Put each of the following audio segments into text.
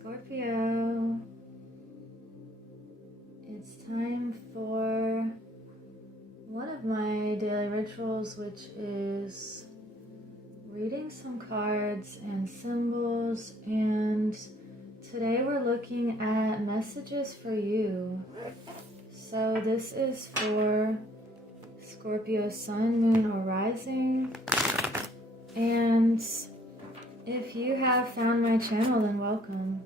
Scorpio, it's time for one of my daily rituals, which is reading some cards and symbols, and today we're looking at messages for you. So this is for Scorpio Sun, Moon, or Rising, and if you have found my channel, then welcome.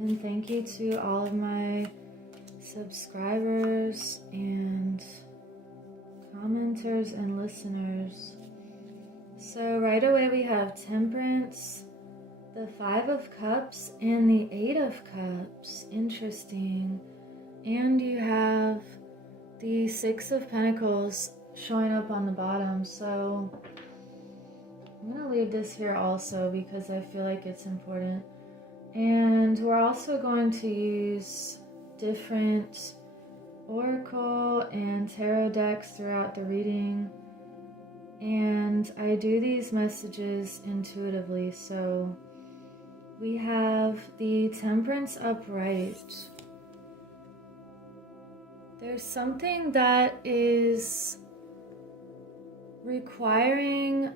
And thank you to all of my subscribers and commenters and listeners. So right away we have Temperance, the 5 of Cups, and the 8 of Cups. Interesting. And you have the 6 of Pentacles showing up on the bottom. So I'm going to leave this here also because I feel like it's important. And we're also going to use different oracle and tarot decks throughout the reading. And I do these messages intuitively. So we have the Temperance upright. There's something that is requiring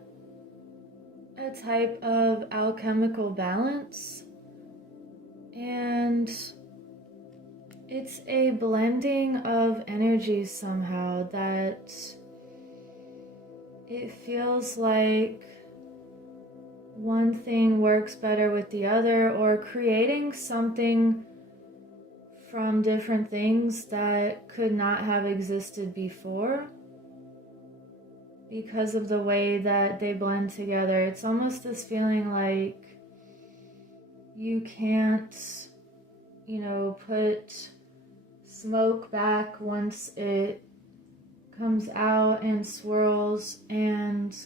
a type of alchemical balance, and it's a blending of energies somehow that it feels like one thing works better with the other, or creating something from different things that could not have existed before. Because of the way that they blend together, it's almost this feeling like you can't, put smoke back once it comes out and swirls. And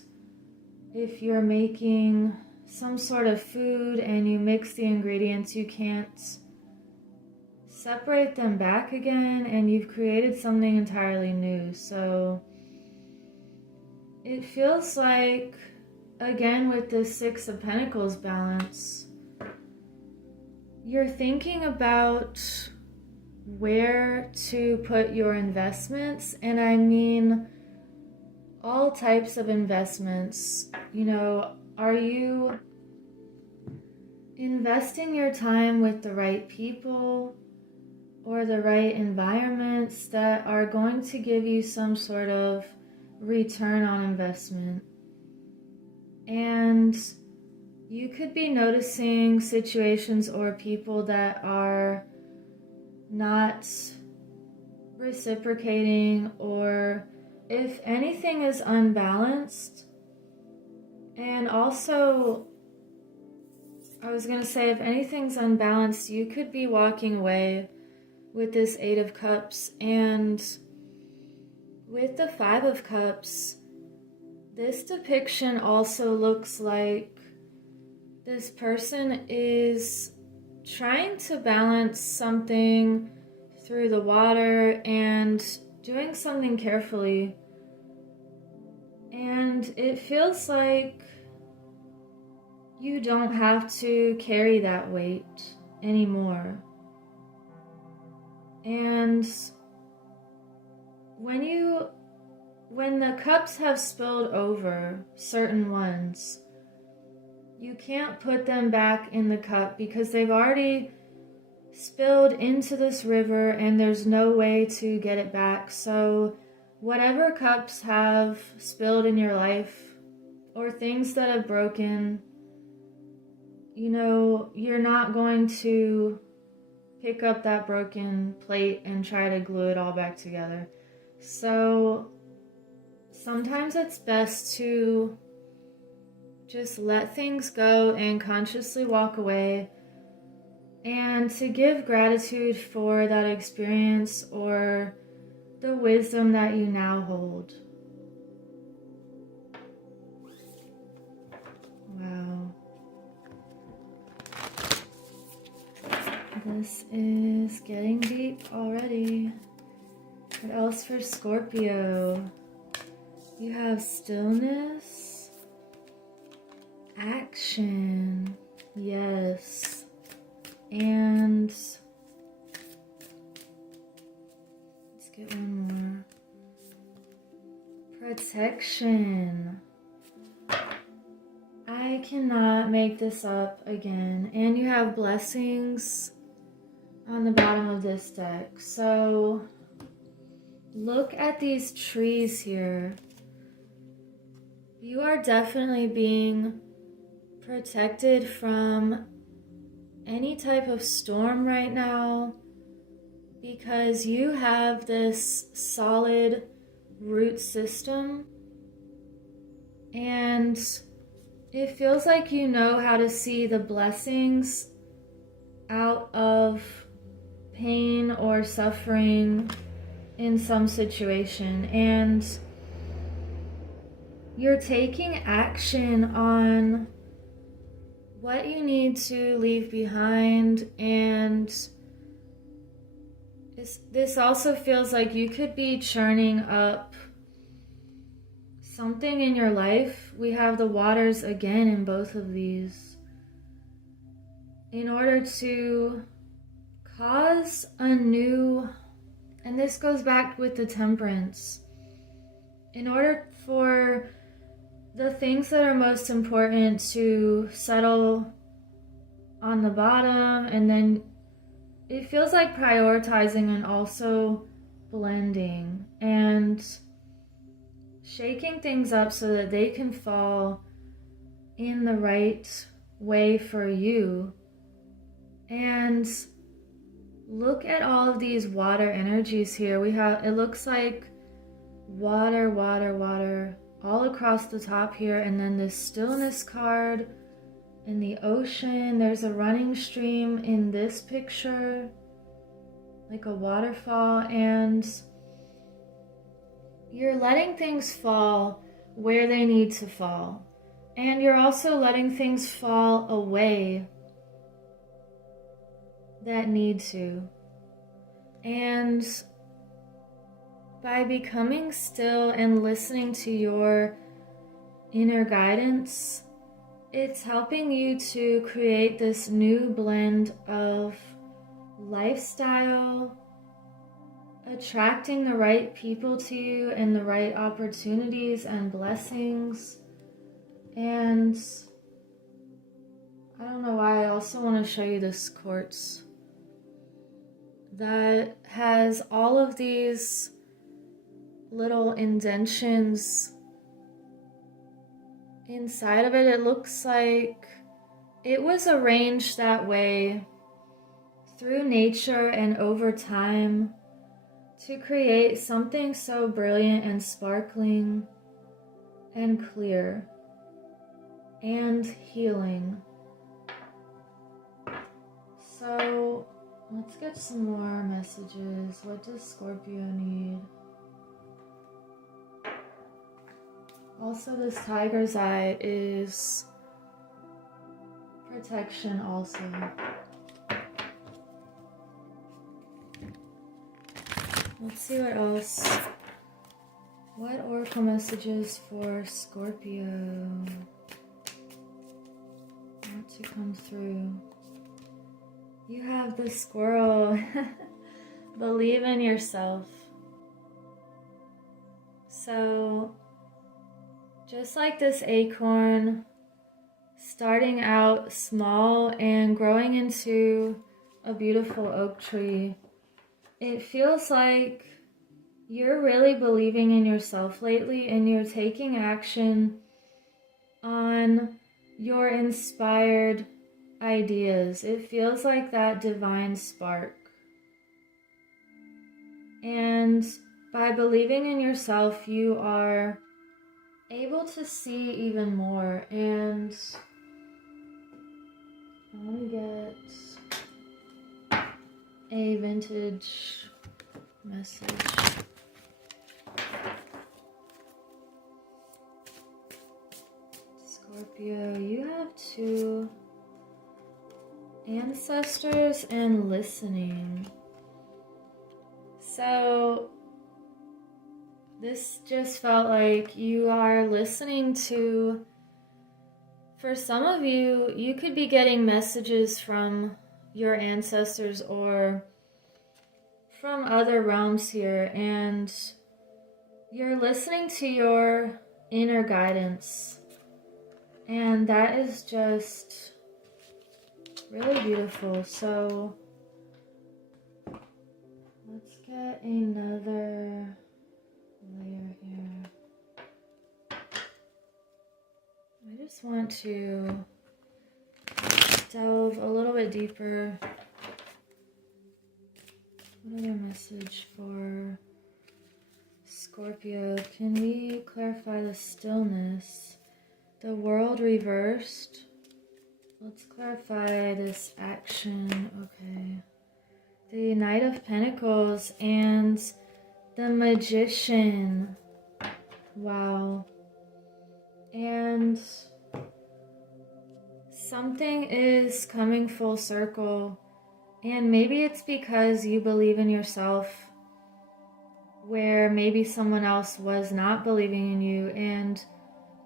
if you're making some sort of food and you mix the ingredients, you can't separate them back again, and you've created something entirely new. So it feels like, again, with this 6 of Pentacles balance, you're thinking about where to put your investments. And I mean all types of investments. Are you investing your time with the right people or the right environments that are going to give you some sort of return on investment? And you could be noticing situations or people that are not reciprocating, or if anything is unbalanced. And also, I was going to say, if anything's unbalanced, you could be walking away with this 8 of Cups. And with the 5 of Cups, this depiction also looks like this person is trying to balance something through the water and doing something carefully. And it feels like you don't have to carry that weight anymore. And when the cups have spilled over, certain ones, you can't put them back in the cup because they've already spilled into this river and there's no way to get it back. So whatever cups have spilled in your life, or things that have broken, you're not going to pick up that broken plate and try to glue it all back together. So sometimes it's best to just let things go and consciously walk away, and to give gratitude for that experience or the wisdom that you now hold. Wow. This is getting deep already. What else for Scorpio? You have stillness, action, yes. And let's get one more. Protection. I cannot make this up again. And you have blessings on the bottom of this deck. So look at these trees here. You are definitely being protected from any type of storm right now because you have this solid root system, and it feels like you know how to see the blessings out of pain or suffering in some situation, and you're taking action on what you need to leave behind. And this also feels like you could be churning up something in your life. We have the waters again in both of these. In order to cause a new, and this goes back with the temperance, in order for the things that are most important to settle on the bottom, and then it feels like prioritizing and also blending and shaking things up so that they can fall in the right way for you. And look at all of these water energies here. We have, it looks like water, water, water all across the top here, and then this stillness card in the ocean. There's a running stream in this picture, like a waterfall, and you're letting things fall where they need to fall, and you're also letting things fall away that need to. And by becoming still and listening to your inner guidance, it's helping you to create this new blend of lifestyle, attracting the right people to you and the right opportunities and blessings. And I don't know why, I also want to show you this quartz that has all of these little indentions inside of it. It looks like it was arranged that way through nature and over time to create something so brilliant and sparkling and clear and healing. So let's get some more messages. What does Scorpio need? Also, this tiger's eye is protection also. Let's see what else. What oracle messages for Scorpio want to come through? You have the squirrel. Believe in yourself. So, just like this acorn, starting out small and growing into a beautiful oak tree, it feels like you're really believing in yourself lately, and you're taking action on your inspired ideas. It feels like that divine spark. And by believing in yourself, you are able to see even more. And I want to get a vintage message. Scorpio, you have 2 ancestors and listening. So this just felt like you are listening to, for some of you, you could be getting messages from your ancestors or from other realms here, and you're listening to your inner guidance, and that is just really beautiful. So let's get another layer here. I just want to delve a little bit deeper. What other message for Scorpio? Can we clarify the stillness? The world reversed. Let's clarify this action. Okay. The Knight of Pentacles and the Magician. Wow. And something is coming full circle. And maybe it's because you believe in yourself, where maybe someone else was not believing in you, and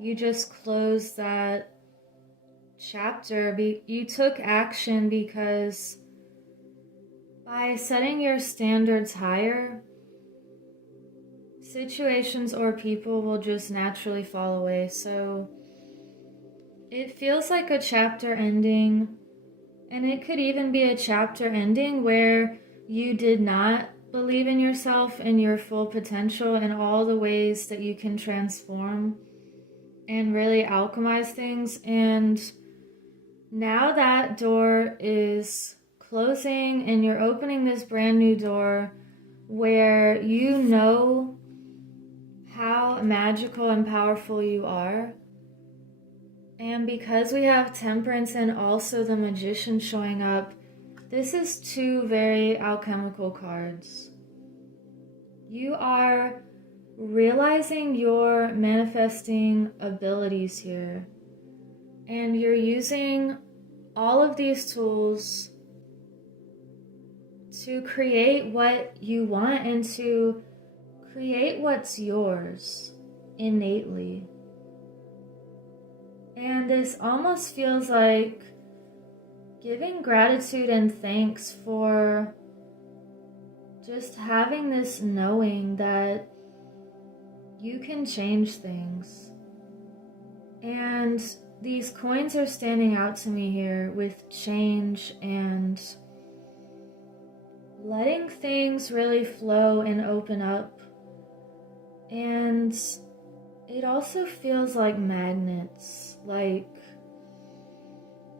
you just closed that chapter. You took action because by setting your standards higher, situations or people will just naturally fall away. So it feels like a chapter ending, and it could even be a chapter ending where you did not believe in yourself and your full potential and all the ways that you can transform and really alchemize things. And now that door is closing and you're opening this brand new door where you know how magical and powerful you are. And because we have Temperance and also the Magician showing up, this is two very alchemical cards. You are realizing your manifesting abilities here. And you're using all of these tools to create what you want and to create what's yours innately. And this almost feels like giving gratitude and thanks for just having this knowing that you can change things. And these coins are standing out to me here with change and letting things really flow and open up. And it also feels like magnets, like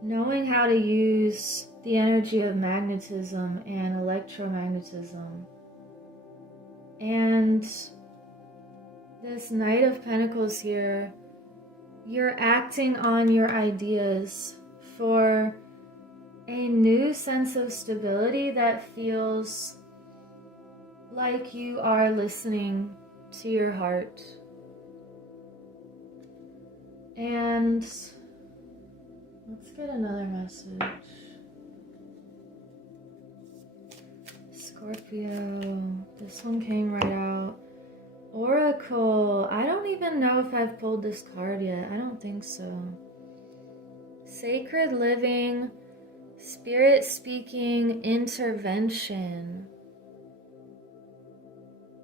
knowing how to use the energy of magnetism and electromagnetism. And this Knight of Pentacles here, you're acting on your ideas for a new sense of stability that feels like you are listening to your heart. And let's get another message. Scorpio, this one came right out. Oracle, I don't even know if I've pulled this card yet. I don't think so. Sacred living, spirit speaking, intervention.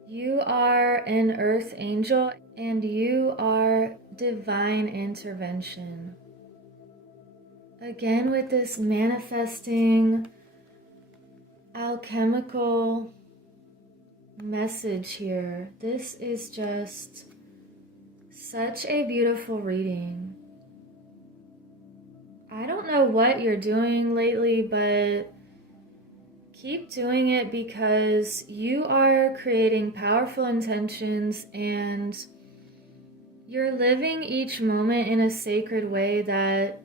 You are an earth angel and you are divine intervention. Again, with this manifesting alchemical message here, this is just such a beautiful reading. I don't know what you're doing lately, but keep doing it because you are creating powerful intentions and you're living each moment in a sacred way that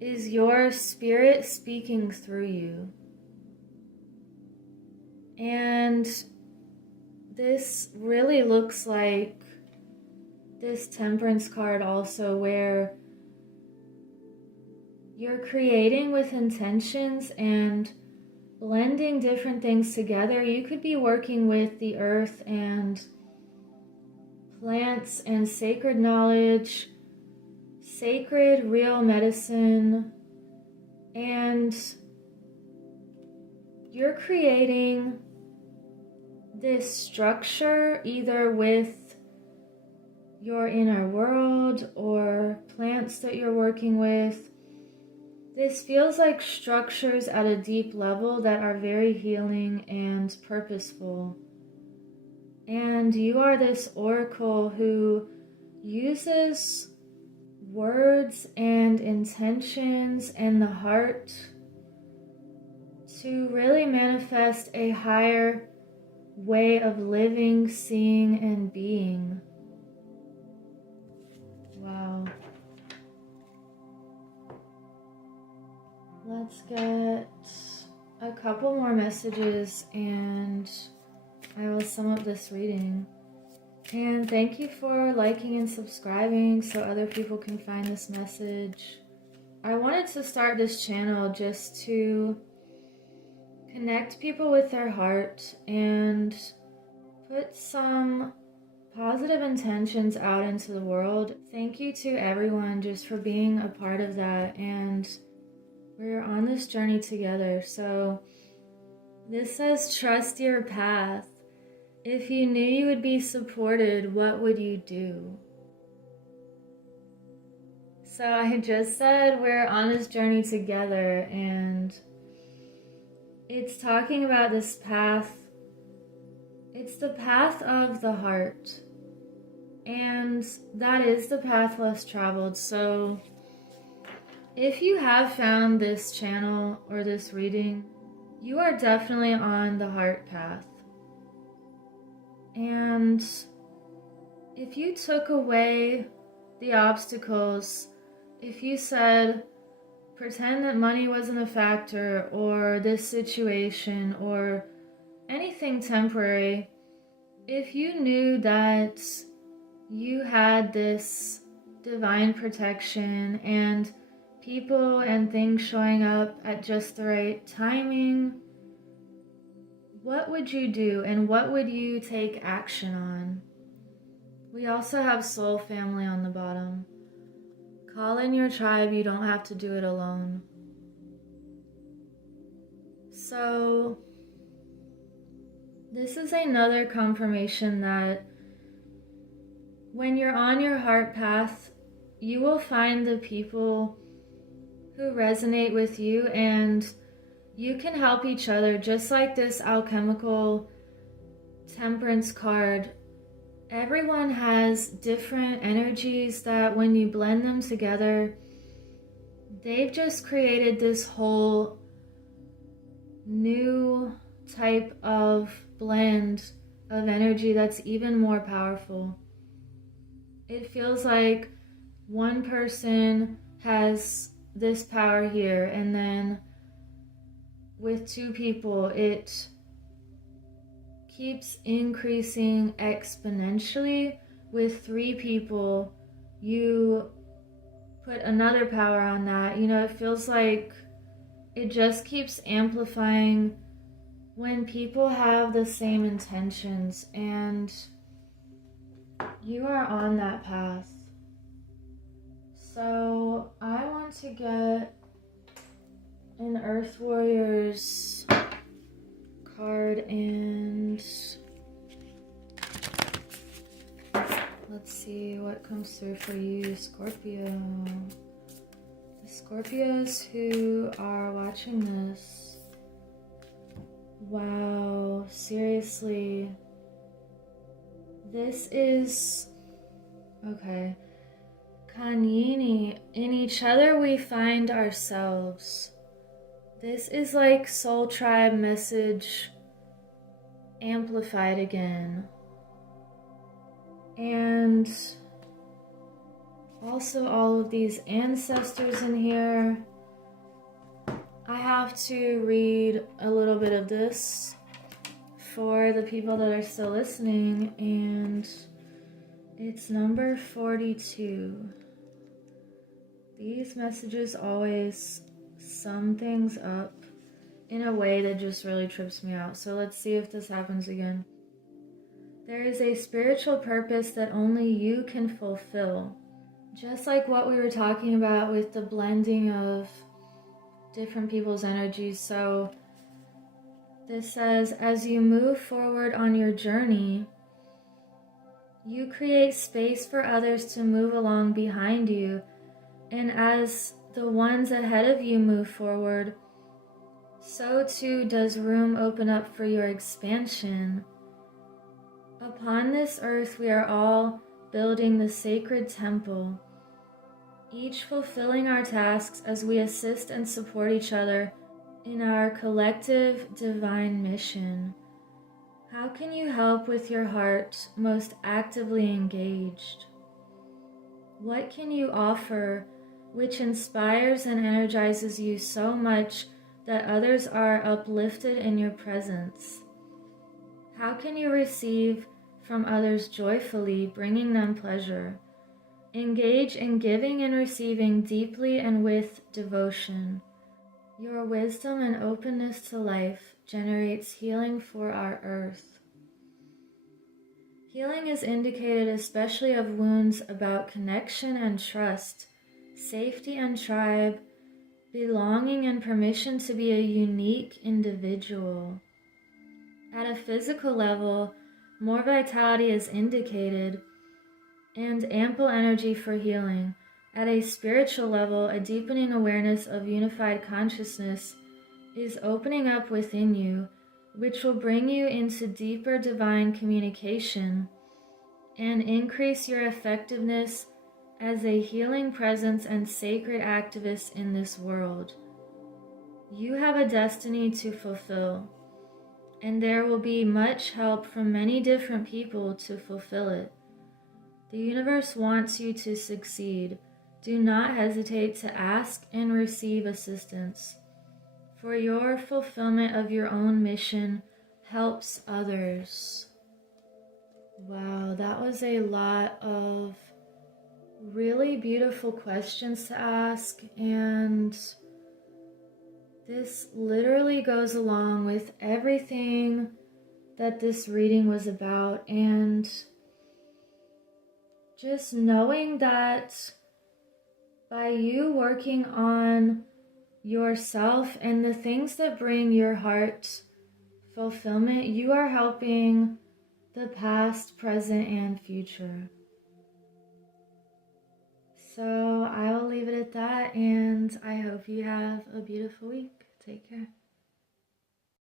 is your spirit speaking through you. And this really looks like this Temperance card also, where you're creating with intentions and blending different things together. You could be working with the earth and plants and sacred knowledge, sacred real medicine, and you're creating this structure either with your inner world or plants that you're working with. This feels like structures at a deep level that are very healing and purposeful. And you are this oracle who uses words and intentions and the heart to really manifest a higher way of living, seeing, and being. Wow. Let's get a couple more messages and I will sum up this reading. And thank you for liking and subscribing so other people can find this message. I wanted to start this channel just to connect people with their heart and put some positive intentions out into the world. Thank you to everyone just for being a part of that, and we're on this journey together. So this says, trust your path. If you knew you would be supported, what would you do? So I just said we're on this journey together, and it's talking about this path. It's the path of the heart, and that is the path less traveled. So if you have found this channel or this reading, you are definitely on the heart path. And if you took away the obstacles, if you said, pretend that money wasn't a factor, or this situation, or anything temporary, if you knew that you had this divine protection and people and things showing up at just the right timing, what would you do and what would you take action on? We also have soul family on the bottom. Call in your tribe, you don't have to do it alone. So this is another confirmation that when you're on your heart path, you will find the people who resonate with you, and you can help each other. Just like this alchemical temperance card, everyone has different energies that when you blend them together, they've just created this whole new type of blend of energy that's even more powerful. It feels like one person has this power here, and then with two people, it keeps increasing exponentially. With three people, you put another power on that. You know, it feels like it just keeps amplifying when people have the same intentions, and you are on that path. So I want to get an Earth Warriors card, and let's see what comes through for you, Scorpio. The Scorpios who are watching this. Wow, seriously. This is... okay. Kanyini, in each other we find ourselves. This is like soul tribe message amplified again. And also all of these ancestors in here. I have to read a little bit of this for the people that are still listening, and it's number 42. These messages always sum things up in a way that just really trips me out. So let's see if this happens again. There is a spiritual purpose that only you can fulfill. Just like what we were talking about with the blending of different people's energies. So This says, as you move forward on your journey, you create space for others to move along behind you. And as the ones ahead of you move forward, so too does room open up for your expansion. Upon this earth, we are all building the sacred temple, each fulfilling our tasks as we assist and support each other in our collective divine mission. How can you help with your heart most actively engaged? What can you offer which inspires and energizes you so much that others are uplifted in your presence? How can you receive from others joyfully, bringing them pleasure? Engage in giving and receiving deeply and with devotion. Your wisdom and openness to life generates healing for our earth. Healing is indicated especially of wounds about connection and trust, safety and tribe, belonging and permission to be a unique individual. At a physical level, more vitality is indicated and ample energy for healing. At a spiritual level, a deepening awareness of unified consciousness is opening up within you, which will bring you into deeper divine communication and increase your effectiveness as a healing presence and sacred activist in this world. You have a destiny to fulfill, and there will be much help from many different people to fulfill it. The universe wants you to succeed. Do not hesitate to ask and receive assistance, for your fulfillment of your own mission helps others. Wow, that was a lot of really beautiful questions to ask, and this literally goes along with everything that this reading was about. And just knowing that by you working on yourself and the things that bring your heart fulfillment, you are helping the past, present, and future. So I will leave it at that, and I hope you have a beautiful week. Take care.